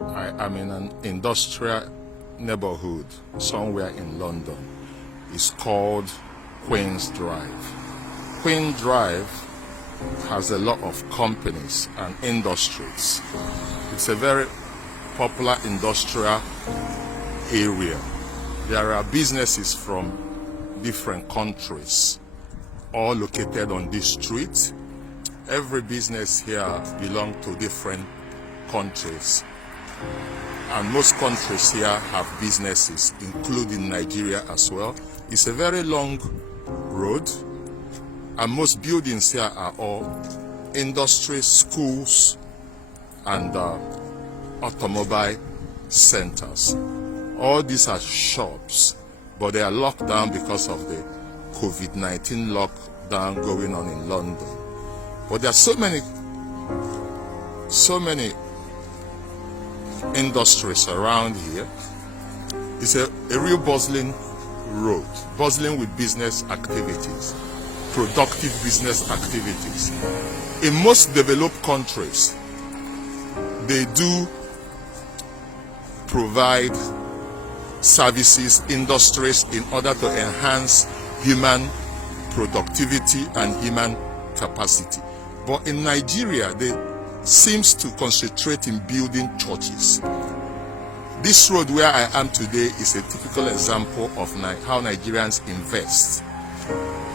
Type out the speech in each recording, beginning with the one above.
I am in an industrial neighborhood somewhere in London. It's called Queen's Drive. Queen Drive has a lot of companies and industries. It's a very popular industrial area. There are businesses from different countries all located on this street. Every business here belongs to different countries, and most countries here have businesses, including Nigeria as well. It's a very long road, and most buildings here are all industry, schools, and automobile centers. All these are shops, but they are locked down because of the COVID-19 lockdown going on in London. But there are so many industries around here. It's a real bustling road, bustling with business activities, productive business activities. In most developed countries, they do provide services, industries, in order to enhance human productivity and human capacity. But in Nigeria, they seems to concentrate in building churches. This road where I am today is a typical example of how Nigerians invest.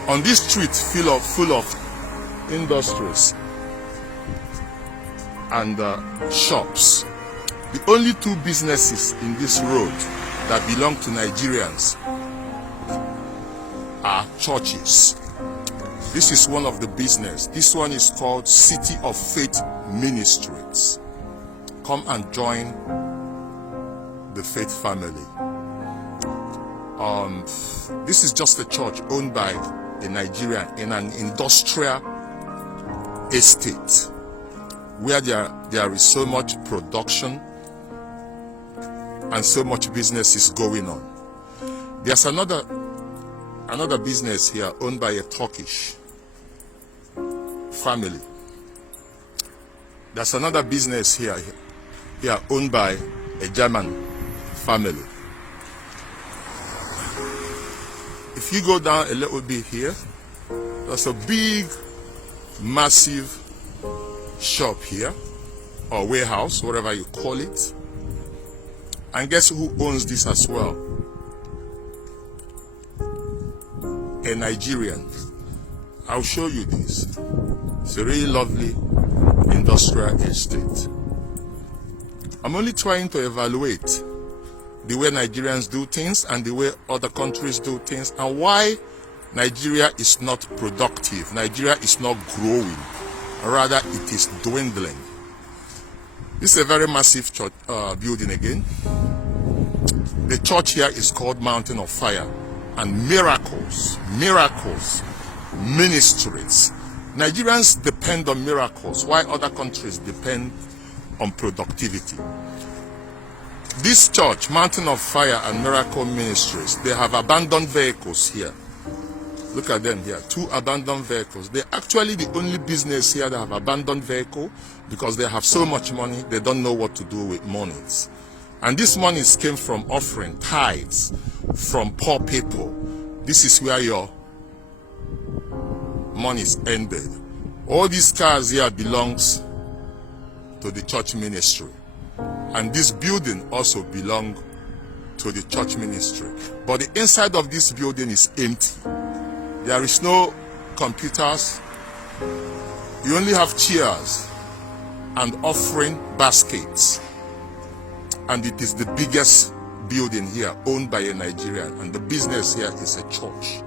On this street full of industries and shops, the only two businesses in this road that belong to Nigerians are churches. This is one of the business. This one is called City of Faith Ministries. Come and join the faith family. This is just a church owned by a Nigerian in an industrial estate where there is so much production and so much business is going on. There's another business here owned by a Turkish family. There's another business here owned by a German family. If you go down a little bit here, there's a big, massive shop here, or warehouse, whatever you call it. And guess who owns this as well? A Nigerian. I'll show you this. It's a really lovely industrial estate. I'm only trying to evaluate the way Nigerians do things and the way other countries do things, and why Nigeria is not productive. Nigeria is not growing. Rather, it is dwindling. This is a very massive church, building again. The church here is called Mountain of Fire and Miracles Ministries. Nigerians depend on miracles, while other countries depend on productivity. This church, Mountain of Fire and Miracle Ministries, they have abandoned vehicles here. Look at them here, 2 abandoned vehicles. They're actually the only business here that have abandoned vehicle, because they have so much money, they don't know what to do with monies. And these monies came from offering tithes from poor people. This is where your money is ended. All these cars here belongs to the church ministry. And this building also belongs to the church ministry. But the inside of this building is empty. There is no computers. You only have chairs and offering baskets. And it is the biggest building here owned by a Nigerian. And the business here is a church.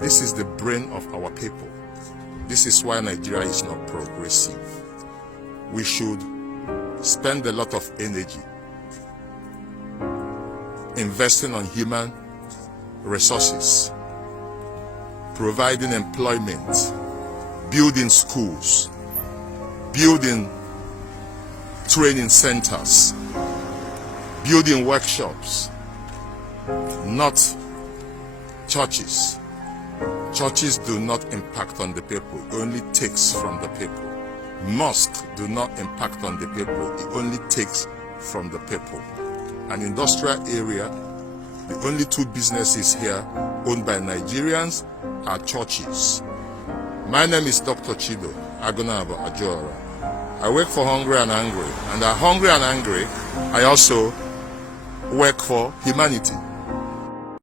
This is the brain of our people. This is why Nigeria is not progressive. We should spend a lot of energy investing on human resources, providing employment, building schools, building training centers, building workshops, not churches. Churches do not impact on the people, it only takes from the people. Mosque do not impact on the people. It only takes from the people. An industrial area, the only two businesses here owned by Nigerians are churches. My name is Dr. Chido Agunabo Ajora. I work for Hungry and Angry, and at Hungry and Angry, I also work for humanity.